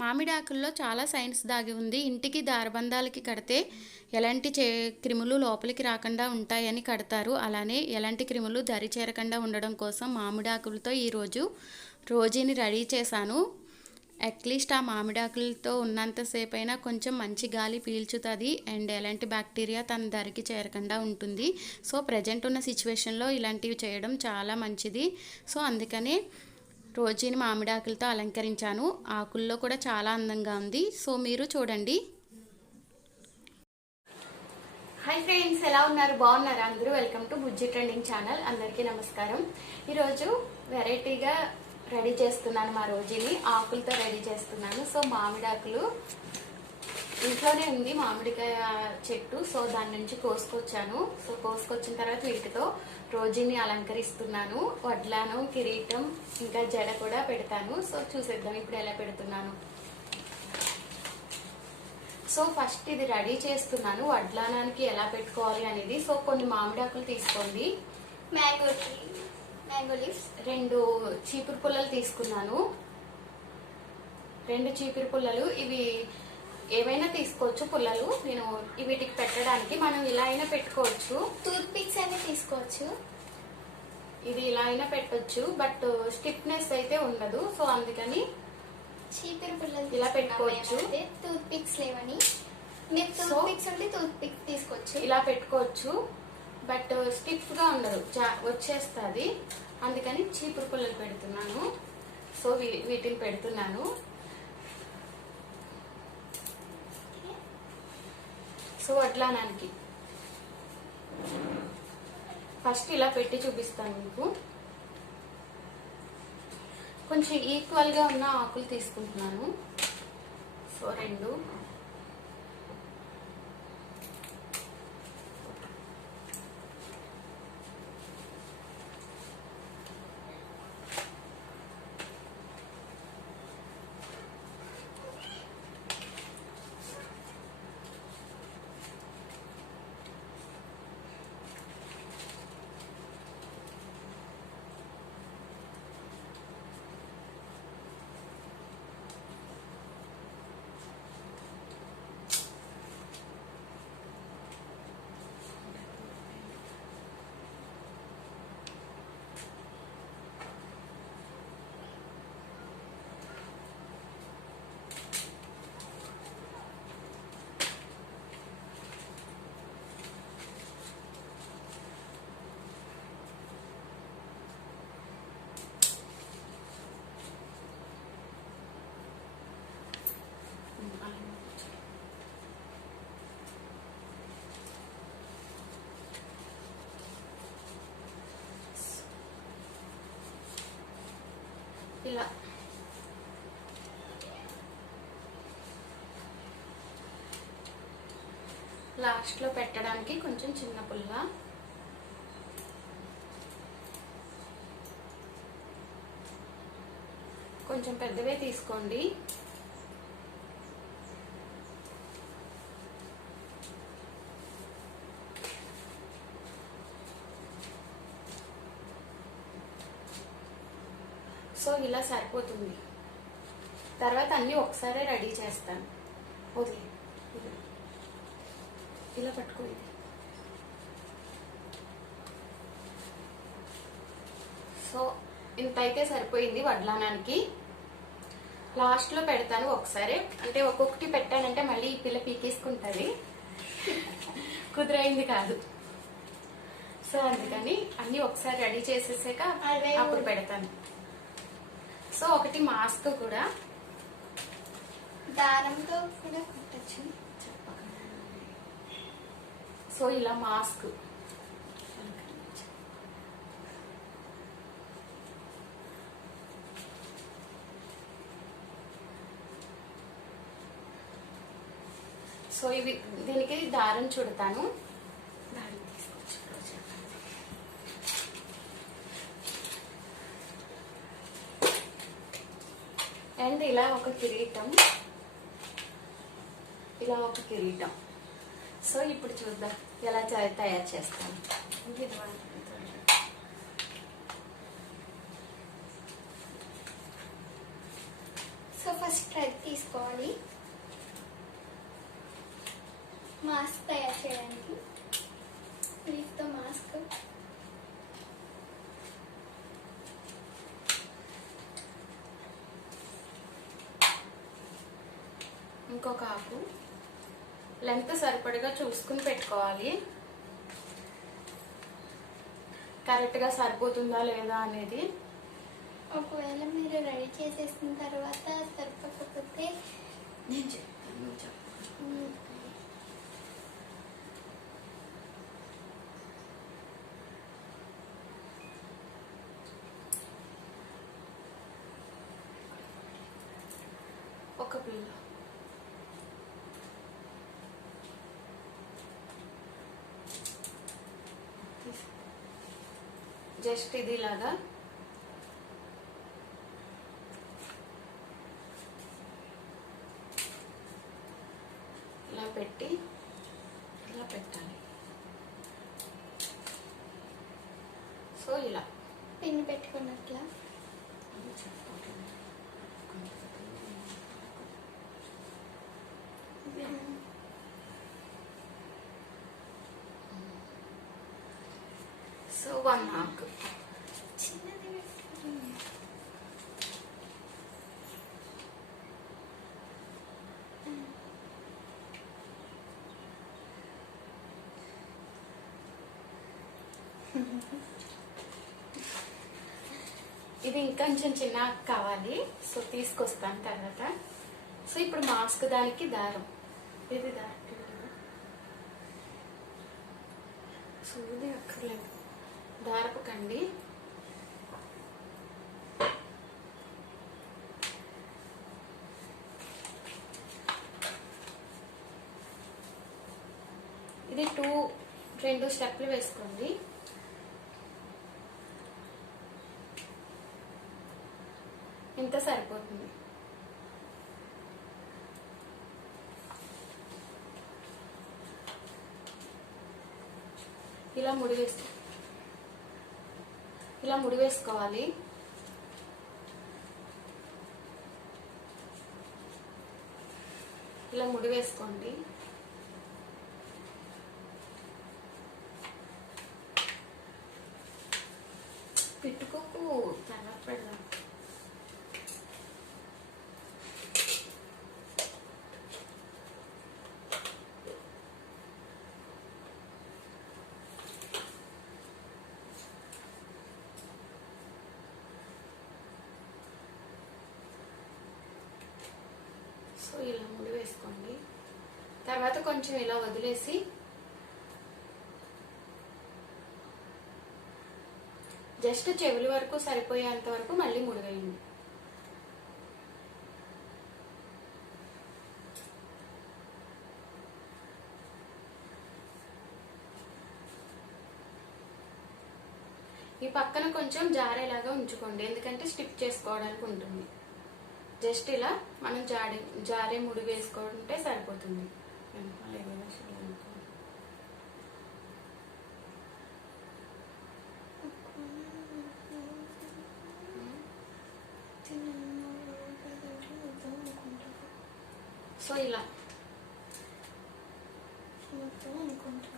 మామిడి ఆకుల్లో చాలా సైన్స్ దాగి ఉంది. ఇంటికి దారబంధాలకి కడితే ఎలాంటి క్రిములు లోపలికి రాకుండా ఉంటాయని కడతారు. అలానే ఎలాంటి క్రిములు దరి చేరకుండా ఉండడం కోసం మామిడి ఆకులతో ఈరోజు రోజీని రెడీ చేశాను. అట్లీస్ట్ ఆ మామిడాకులతో ఉన్నంతసేపు అయినా కొంచెం మంచి గాలి పీల్చుతుంది అండ్ ఎలాంటి బ్యాక్టీరియా తన దరికి చేరకుండా ఉంటుంది. సో ప్రజెంట్ ఉన్న సిచ్యువేషన్లో ఇలాంటివి చేయడం చాలా మంచిది. సో అందుకనే రోజీని మామిడాకులతో అలంకరించాను. ఆకుల్లో కూడా చాలా అందంగా ఉంది. సో మీరు చూడండి. హాయ్ ఫ్రెండ్స్, ఎలా ఉన్నారు? బాగున్నారా అందరూ? Welcome to Bujji trending channel. అందరికీ నమస్కారం. ఈరోజు వెరైటీగా రెడీ చేస్తున్నాను. మా రోజీని ఆకులతో రెడీ చేస్తున్నాను. సో మామిడాకులు ఇంట్లోనే ఉంది, మామిడికాయ చెట్టు. సో దాని నుంచి కోసుకొచ్చాను. సో కోసుకొచ్చిన తర్వాత వీటితో రోజీని అలంకరిస్తున్నాను. వడ్లాను, కిరీటం, ఇంకా జడ కూడా పెడతాను. సో చూసేద్దాం ఇప్పుడు ఎలా పెడుతున్నాను. సో ఫస్ట్ ఇది రెడీ చేస్తున్నాను, వడ్లానానికి ఎలా పెట్టుకోవాలి అనేది. సో కొన్ని మామిడాకులు తీసుకోండి. మ్యాంగో లీవ్స్ 2 చీపురు పుల్లలు తీసుకున్నాను. 2 చీపురు పుల్లలు. ఇవి ఏవైనా తీసుకోవచ్చు పుల్లలు. నేను వీటికి పెట్టడానికి మనం ఇలా అయినా పెట్టుకోవచ్చు. టూత్ పిక్స్ అయినా తీసుకోవచ్చు. ఇది ఇలా అయినా పెట్టొచ్చు, బట్ స్టిఫ్నెస్ అయితే ఉండదు. సో అందుకని చీపురు పుల్లలు ఇలా పెట్టుకోవచ్చు. టూత్ పిక్స్ లేవని మీరు టూత్ పిక్స్ ఉంటే టూత్ పిక్స్ తీసుకోవచ్చు. ఇలా పెట్టుకోవచ్చు, బట్ స్టిఫ్ గా ఉండదు, వచ్చేస్తుంది. అందుకని చీపురు పుల్లలు పెడుతున్నాను. సో వీటిని పెడుతున్నాను. సో వడ్లానానికి ఫస్ట్ ఇలా పెట్టి చూపిస్తాను మీకు. కొంచెం ఈక్వల్ గా ఉన్న ఆకులు తీసుకుంటున్నాను. సో 2. ఇలా లాస్ట్ లో పెట్టడానికి కొంచెం చిన్న పుల్ల. కొంచెం పెద్దవే తీసుకోండి. సో ఇలా సరిపోతుంది. తర్వాత అన్ని ఒకసారి రెడీ చేస్తాను. వదిలే, ఇలా పట్టుకో. ఇది సో ఇంత అయితే సరిపోయింది వడ్లానానికి. లాస్ట్ లో పెడతాను ఒకసారి. అంటే ఒక్కొక్కటి పెట్టానంటే మళ్ళీ ఈ పిల్ల పీకేసుకుంటుంది, కుదిరైంది కాదు. సో అందుకని అన్ని ఒకసారి రెడీ చేసేసాక అప్పుడు పెడతాను. సో ఒకటి మాస్క్ కూడా దారంతో కూడా కుట్టచ్చు. సో ఇలా మాస్క్ సో ఇవి దీనికి దారం చుడతాను. అండ్ ఇలా ఒక కిరీటం. సో ఇప్పుడు చూద్దాం ఎలా తయారు చేస్తాను. సో ఫస్ట్ థ్రెడ్ తీసుకోవాలి మాస్క్ తయారు చేయడానికి. వీటితో మాస్క్ ఇంకొక ఆకు లెంత్ సరిపడగా చూసుకుని పెట్టుకోవాలి, కరెక్ట్గా సరిపోతుందా లేదా అనేది. ఒకవేళ మీరు రెడీ చేసేసిన తర్వాత సరిపోకపోతే నేను చెప్తాను, నువ్వు చెప్పు. ఒక పిల్ల జస్ట్ ఇది ఇలాగా ఇలా పెట్టి ఇలా పెట్టాలి. సో ఇలా పిన్ పెట్టుకున్నట్లా. సో 1 ఆకు చిన్నది పెట్టుకున్నాను. ఇది ఇంకొంచెం చిన్న కావాలి, సో తీసుకొస్తాను తర్వాత. సో ఇప్పుడు మాస్క్ దానికి దారం, ఇది దారం సూది అక్కర్లేదు, దారపు కండి. ఇది 2 స్టెప్లు వేసుకోండి. ఇంత సరిపోతుంది. ఇలా ముడి వేసుకోవాలి. ఇలా ముడి వేసుకోండి. పెట్టుకోకు, తర్వాత పెడదాం. సో ఇలా ముడి వేసుకోండి. తర్వాత కొంచెం ఇలా వదిలేసి జస్ట్ చెవుల వరకు సరిపోయేంత వరకు మళ్ళీ ముడి వేయండి. ఈ పక్కన కొంచెం జారేలాగా ఉంచుకోండి, ఎందుకంటే స్టిక్ చేసుకోవడానికి ఉంటుంది. జస్ట్ ఇలా మనం జారే ముడి వేసుకుంటే సరిపోతుంది. సో ఇలా అనుకుంటారు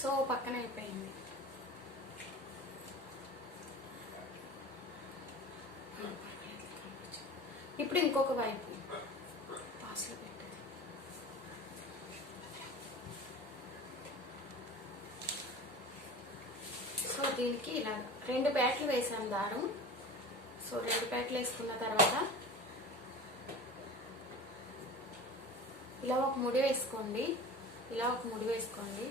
సో పక్కన అయిపోయింది. ఇప్పుడు ఇంకొక వైపు పాస్లో పెట్టేది. సో దీనికి ఇలా 2 ప్యాట్లు వేసాం దారం. సో 2 ప్యాట్లు వేసుకున్న తర్వాత ఇలా ఒక ముడి వేసుకోండి. ఇలా ఒక ముడి వేసుకోండి.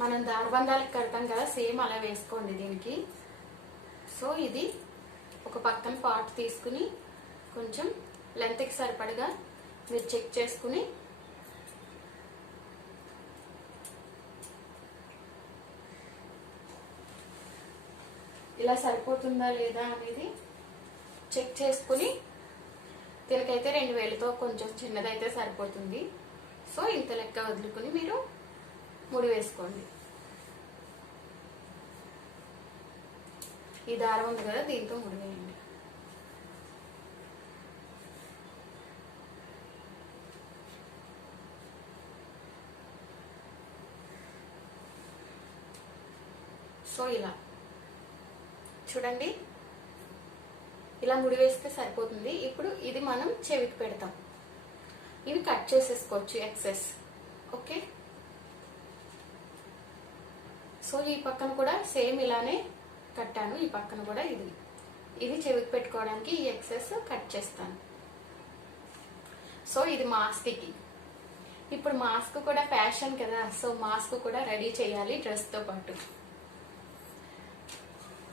మనం దారబంధాలకు కడతాం కదా, సేమ్ అలా వేసుకోండి దీనికి. సో ఇది ఒక పక్కన పార్ట్ తీసుకుని కొంచెం లెంత్కి సరిపడగా మీరు చెక్ చేసుకుని ఇలా సరిపోతుందా లేదా అనేది చెక్ చేసుకుని, దీనికైతే 2 వేలతో కొంచెం చిన్నదైతే సరిపోతుంది. సో ఇంత లెక్క వదులుకుని మీరు ముడి వేసుకోండి. ఈ దారం ఉంది కదా, దీంతో ముడి వేయండి. సో ఇలా చూడండి, ఇలా ముడి వేస్తే సరిపోతుంది. ఇప్పుడు ఇది మనం చెవికి పెడతాం. ఇవి కట్ చేసేసుకోవచ్చు ఎక్సెస్. ఓకే, సో ఈ పక్కన కూడా సేమ్ ఇలానే కట్టాను. ఈ పక్కన కూడా ఇది చెవికి పెట్టుకోవడానికి ఈ ఎక్సెస్ కట్ చేస్తాను. సో ఇది మాస్క్కి. ఇప్పుడు మాస్క్ కూడా ఫ్యాషన్ కదా, సో మాస్క్ కూడా రెడీ చేయాలి డ్రెస్తో పాటు.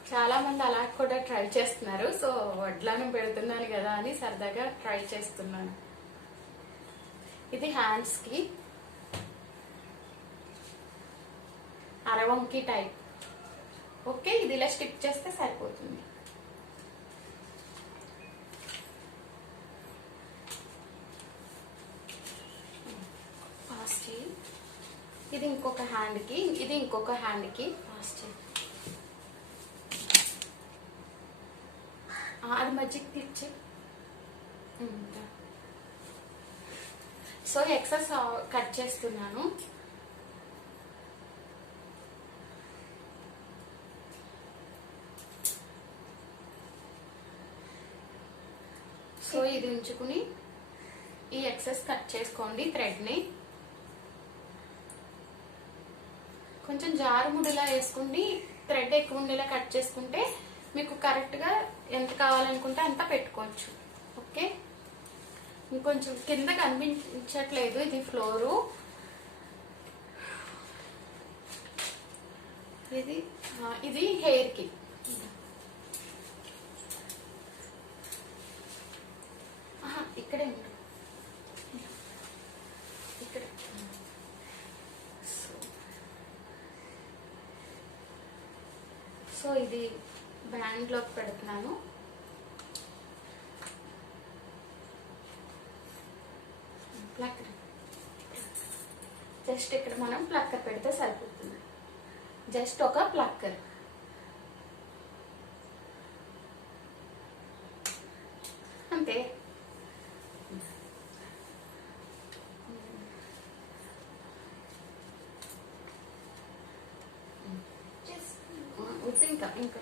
చాలా మంది అలా కూడా ట్రై చేస్తున్నారు. సో వడ్లానం పెడుతున్నాను కదా అని సరదాగా ట్రై చేస్తున్నాను. ఇది హ్యాండ్స్ కి అరవంకి టైప్. ఓకే, ఇది ఇలా స్టిక్ చేస్తే సరిపోతుంది. పాస్ చేయి. ఇది ఇంకొక హ్యాండ్కి, ఇది ఇంకొక హ్యాండ్కి పాస్ చేయి. అది మధ్యకి క్లిక్ చేయి. సో ఎక్సెస్ కట్ చేస్తున్నాను. సో ఇది ఉంచుకుని ఈ ఎక్సెస్ కట్ చేసుకోండి. థ్రెడ్ని కొంచెం జారు ముడిలా వేసుకుని థ్రెడ్ ఎక్కువ ఉండేలా కట్ చేసుకుంటే మీకు కరెక్ట్గా ఎంత కావాలనుకుంటే అంత పెట్టుకోవచ్చు. ఓకే, ఇంకొంచెం కింద కనిపించట్లేదు ఇది ఫ్లోరు. ఇది హెయిర్కి. ఇక్కడే ఉంది, ఇక్కడ. సో ఇది బ్యాండ్లోకి పెడుతున్నాను. ప్లక్కర్ జస్ట్ ఇక్కడ మనం ప్లక్కర్ పెడితే సరిపోతుంది. జస్ట్ ఒక ప్లక్కర్. అంతే. ఇంకా ఇంకా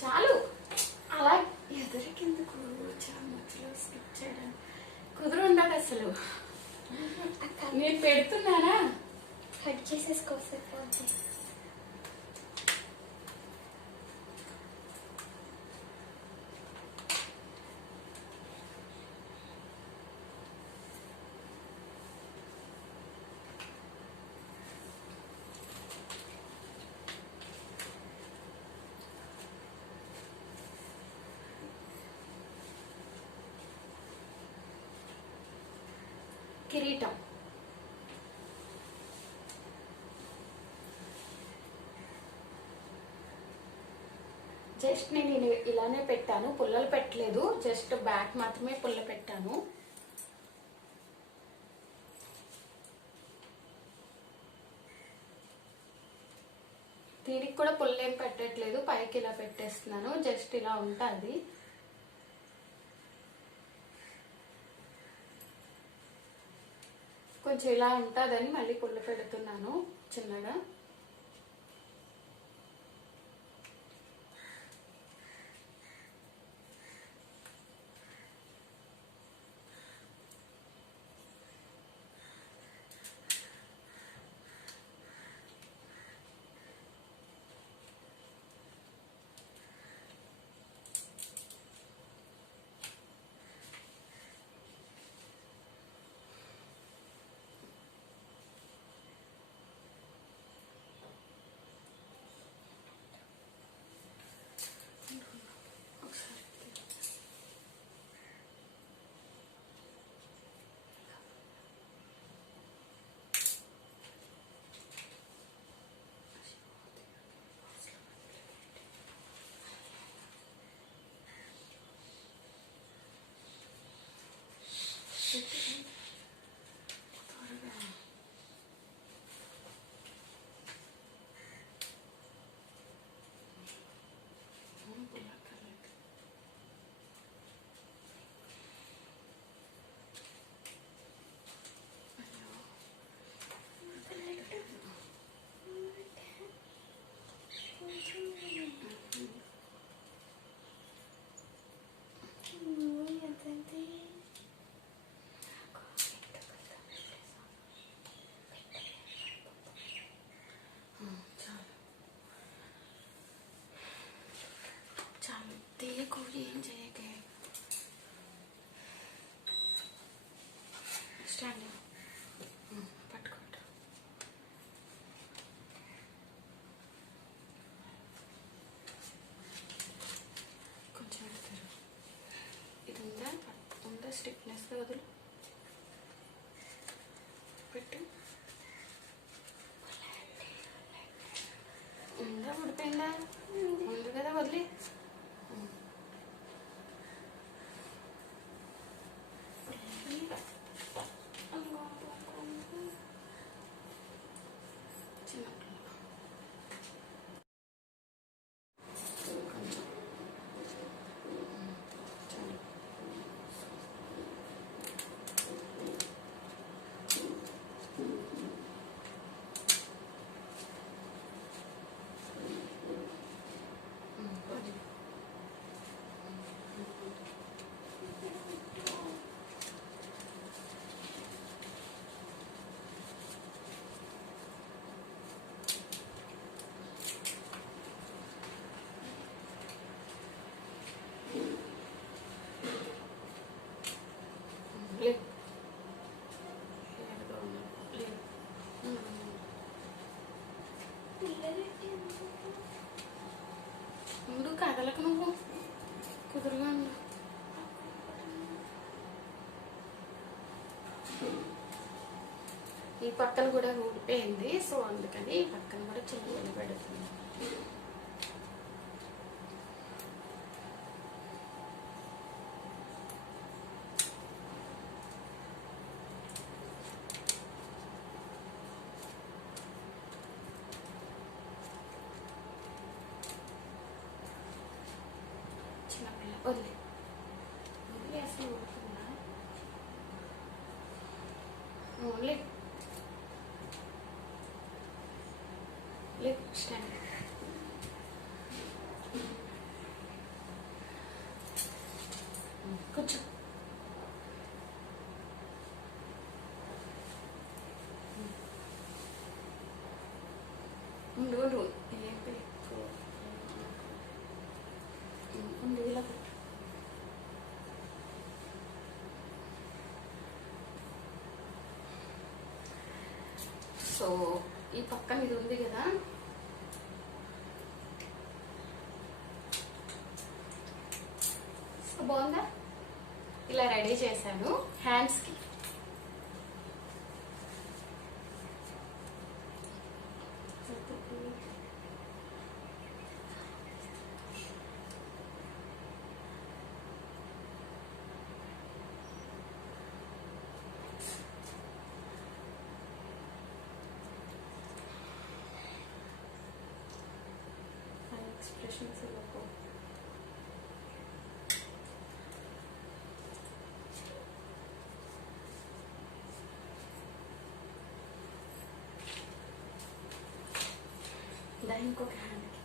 చాలు. అలా ఎదురుకిందుకు చాలా మధ్యలో స్కిప్ చేయడానికి కుదురు ఉండదు అసలు. నేను పెడుతున్నానా, కట్ చేసేసుకోవచ్చు. కిరీటం. జస్ట్ నేను ఇలానే పెట్టాను, పుల్లలు పెట్టలేదు. జస్ట్ బ్యాక్ మాత్రమే పుల్ల పెట్టాను. దీనికి కూడా పుల్లేం పెట్టట్లేదు, పైకి ఇలా పెట్టేస్తున్నాను. జస్ట్ ఇలా ఉంటుంది. కొంచెం ఇలా ఉంటుందని మళ్ళీ పుల్ల పెడుతున్నాను చిన్నగా. ఊడిపోయిందా ఊడిపోయిందా ఉంది కదా వదిలి. ముందు కదలకు నువ్వు కుదురుగా ఉండు. ఈ పక్కన కూడా ఊడిపోయింది, సో అందుకని ఈ పక్కన కూడా చిన్న పెడుతుంది. చిన్నపిల్ల వదిలే వదిలే అసలు ఊడుతుందా ఓన్లీ స్టాండ్. కూర్చో. ఉండు ఉండు ఏం పెట్టుకో ఉండు ఇలా పెట్టు. సో ఈ పక్కన ఇది ఉంది కదా, సో బాగుందా? ఇలా రెడీ చేశాను హ్యాండ్స్కి. ఎక్స్ప్రెషన్స్ ఇవ్వకు. ఇంకొక హ్యాండ్కి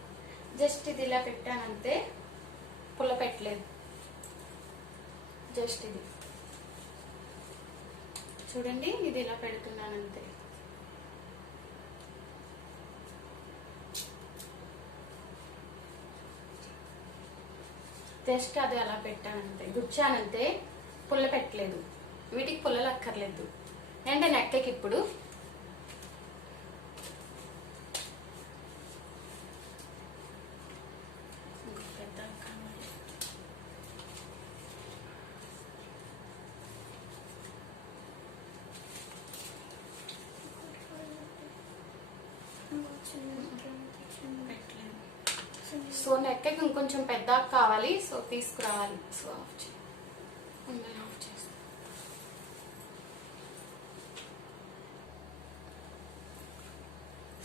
జస్ట్ ఇది ఇలా పెట్టానంతే, పుల్ల పెట్టలేదు. జస్ట్ ఇది చూడండి, ఇది ఇలా పెడుతున్నానంతే. జస్ట్ అది అలా పెట్టానంతే, గుచ్చానంతే, పుల్ల పెట్టలేదు. వీటికి పుల్లలు అక్కర్లేదు. అంటే నెక్కకి ఇప్పుడు సో నెక్కి ఇంకొంచెం పెద్ద కావాలి, సో తీసుకురావాలి. సో ఆఫ్ చేస్తాను.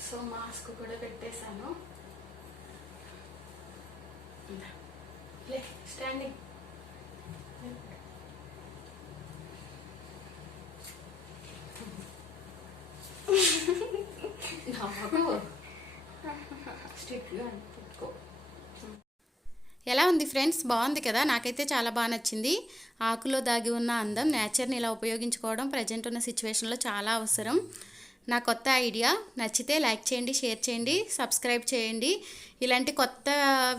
సో మాస్క్ కూడా పెట్టేశాను. స్టాండింగ్ ఎలా ఉంది ఫ్రెండ్స్? బాగుంది కదా? నాకైతే చాలా బాగా నచ్చింది. ఆకులో దాగి ఉన్న అందం, నేచర్ని ఇలా ఉపయోగించుకోవడం ప్రజెంట్ ఉన్న సిచ్యువేషన్లో చాలా అవసరం. నా కొత్త ఐడియా నచ్చితే లైక్ చేయండి, షేర్ చేయండి, సబ్స్క్రైబ్ చేయండి. ఇలాంటి కొత్త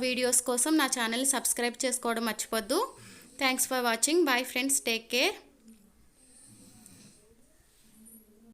వీడియోస్ కోసం నా ఛానల్ని సబ్స్క్రైబ్ చేసుకోవడం మర్చిపోద్దు. Thanks for watching. Bye friends, take care.